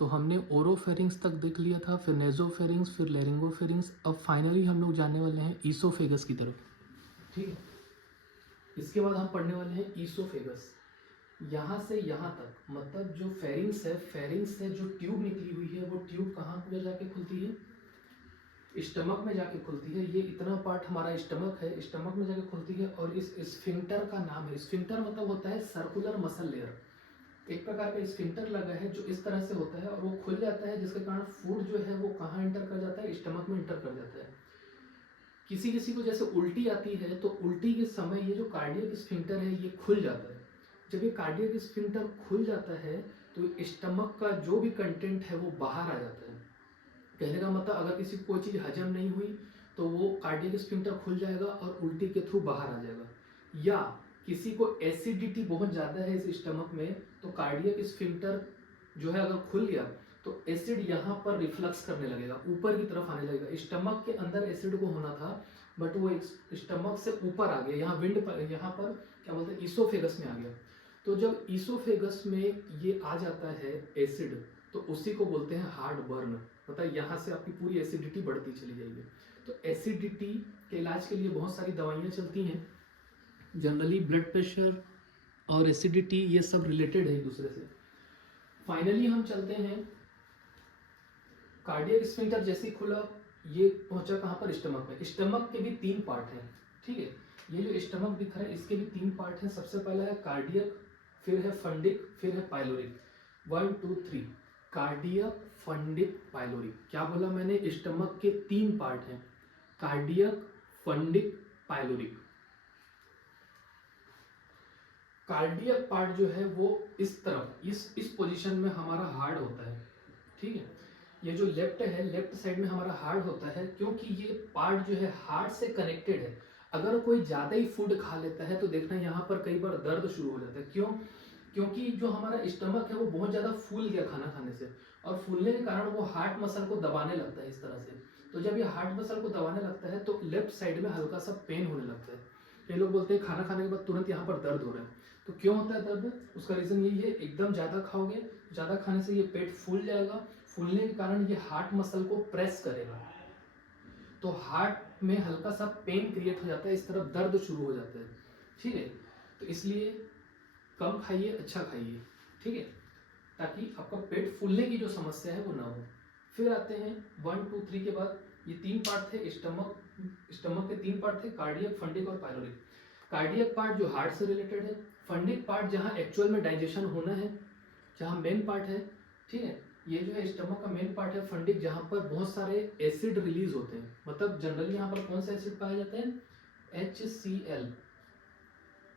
तो हमने ओरोफेरिंग्स तक देख लिया था, फिर नेजोफेरिंग्स, फिर लैरिंगोफेरिंग्स। अब फाइनली हम लोग जाने वाले हैं ईसोफेगस की तरफ। ठीक है, इसके बाद हम पढ़ने वाले हैं ईसोफेगस। यहाँ से यहाँ तक मतलब जो फेरिंग्स है, फेरिंग्स से जो ट्यूब निकली हुई है वो ट्यूब कहाँ पर जाके खुलती है? स्टमक में जाके खुलती है। ये इतना पार्ट हमारा स्टमक है, स्टमक में जाके खुलती है और इस स्फिंक्टर का नाम है, स्फिंक्टर मतलब होता है सर्कुलर मसल लेयर। एक प्रकार का स्फिंक्टर लगा है जो इस तरह से होता है और वो खुल जाता है, जिसके कारण फूड जो है वो कहाँ एंटर कर जाता है? स्टमक में एंटर कर जाता है। किसी किसी को जैसे उल्टी आती है तो उल्टी के समय ये जो कार्डियक स्फिंक्टर है ये खुल जाता है। जब ये कार्डियक स्फिंक्टर खुल जाता है तो स्टमक का जो भी कंटेंट है वो बाहर आ जाता है। कहने का मतलब अगर किसी को कोई चीज़ हजम नहीं हुई तो वो कार्डियक स्फिंक्टर खुल जाएगा और उल्टी के थ्रू बाहर आ जाएगा। या किसी को एसिडिटी बहुत ज़्यादा है इस स्टमक में तो कार्डियक स्फिंक्टर जो है अगर खुल गया तो एसिड यहाँ पर रिफ्लक्स करने लगेगा, ऊपर की तरफ आने लगेगा। स्टमक के अंदर एसिड को होना था बट वो स्टमक से ऊपर आ गया, यहाँ विंड पर, यहाँ पर क्या बोलते हैं, ईसोफेगस में आ गया। तो जब ईसोफेगस में ये आ जाता है एसिड तो उसी को बोलते हैं हार्ट बर्न। मतलब यहाँ से आपकी पूरी एसिडिटी बढ़ती चली जाएगी। तो एसिडिटी के इलाज के लिए बहुत सारी दवाइयाँ चलती हैं। जनरली ब्लड प्रेशर और एसिडिटी ये सब रिलेटेड है एक दूसरे से। फाइनली हम चलते हैं, कार्डियक स्फिंक्टर जैसे ही खुला ये पहुंचा कहाँ पर? स्टमक में। स्टमक के भी 3 पार्ट हैं। ठीक है, ये जो स्टमक दिख रहा है इसके भी 3 पार्ट हैं। सबसे पहला है कार्डियक, फिर है फंडिक, फिर है पाइलोरिक। 1 2 3 cardiac, fundic, pyloric. क्या बोला मैंने? स्टमक के 3 पार्ट हैं, cardiac, fundic, pyloric. Cardiac part जो है वो इस तरफ, इस पोजीशन में हमारा हार्ट होता है। ठीक है, ये जो लेफ्ट है, लेफ्ट साइड में हमारा हार्ट होता है, क्योंकि ये पार्ट जो है हार्ट से कनेक्टेड है। अगर कोई ज़्यादा ही फूड खा लेता है तो देखना यहाँ पर कई बार दर्द शुरू हो जाता है। क्यों? क्योंकि जो हमारा स्टमक है वो बहुत ज़्यादा फूल गया खाना खाने से, और फूलने के कारण वो हार्ट मसल को दबाने लगता है इस तरह से। तो जब ये हार्ट मसल को दबाने लगता है तो लेफ्ट साइड में हल्का सा पेन होने लगता है। कई लोग बोलते हैं खाना खाने के बाद तुरंत यहाँ पर दर्द हो रहा है। तो क्यों होता है दर्द? उसका रीज़न यही है, एकदम ज़्यादा खाओगे, ज़्यादा खाने से ये पेट फूल जाएगा, फूलने के कारण ये हार्ट मसल को प्रेस करेगा, तो हार्ट में हल्का सा पेन क्रिएट हो जाता है, इस तरफ दर्द शुरू हो जाता है। ठीक है, तो इसलिए कम खाइए, अच्छा खाइए। ठीक है, ताकि आपका पेट फूलने की जो समस्या है वो ना हो। फिर आते हैं 1 2 3 के बाद, ये 3 पार्ट थे स्टमक, स्टमक के 3 पार्ट थे, कार्डियक, फंडिक और पाइलोरिक। कार्डियक पार्ट जो हार्ट से रिलेटेड है, फंडिक पार्ट जहाँ एक्चुअल में डाइजेशन होना है, जहाँ मेन पार्ट है। ठीक है, ये जो है स्टमक का मेन पार्ट है। फंडिक जहाँ पर बहुत सारे एसिड रिलीज होते हैं, मतलब जनरली यहाँ पर कौन सा एसिड पाया जाता है? HCl,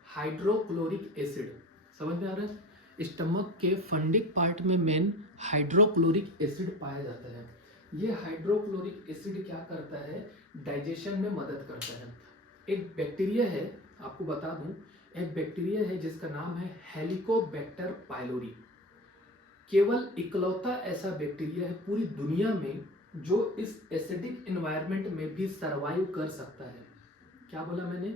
hydrochloric acid. समझ में आ रहा है? स्टमक के फंडिक पार्ट में मेन हाइड्रोक्लोरिक एसिड पाया जाता है। ये हाइड्रोक्लोरिक एसिड क्या करता है? डाइजेशन में मदद करता है। एक बैक्टीरिया है, आपको बता दूं, एक बैक्टीरिया है जिसका नाम है हेलिकोबैक्टर पाइलोरी। केवल इकलौता ऐसा बैक्टीरिया है पूरी दुनिया में जो इस एसिडिक एनवायरनमेंट में भी सरवाइव कर सकता है। क्या बोला मैंने?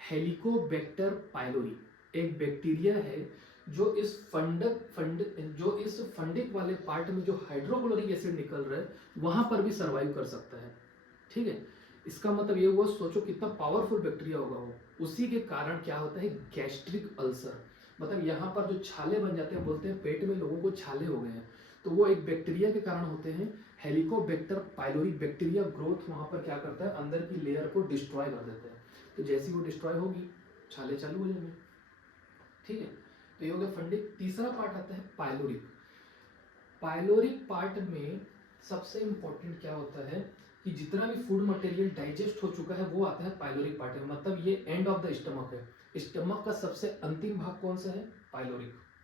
हेलिकोबैक्टर पाइलोरी एक बैक्टीरिया है जो इस फंडिक वाले पार्ट में जो हाइड्रोक्लोरिक एसिड निकल रहा है वहां पर भी सरवाइव कर सकता है। ठीक है, इसका मतलब ये हुआ, सोचो कितना पावरफुल बैक्टीरिया होगा वो। उसी के कारण क्या होता है? गैस्ट्रिक अल्सर, मतलब यहाँ पर जो छाले बन जाते हैं, बोलते हैं पेट में लोगों को छाले हो गए हैं, तो वो एक बैक्टीरिया के कारण होते हैं। हेलिकोबैक्टर पाइलोरी बैक्टीरिया ग्रोथ वहां पर क्या करता है? अंदर की लेयर को डिस्ट्रॉय कर देता है। तो जैसी वो डिस्ट्रॉय होगी छाले चालू हो जाएंगे। ठीक है, तो ये हो गया फंडिक। तीसरा पार्ट आता है पाइलोरिक। पाइलोरिक पार्ट में सबसे इंपॉर्टेंट क्या होता है कि जितना भी फूड मटेरियल डाइजेस्ट हो चुका है वो आता है पाइलोरिक पार्ट में, मतलब ये एंड ऑफ द स्टमक है। स्टमक का सबसे अंतिम भाग कौन सा है? पाइलोरिक।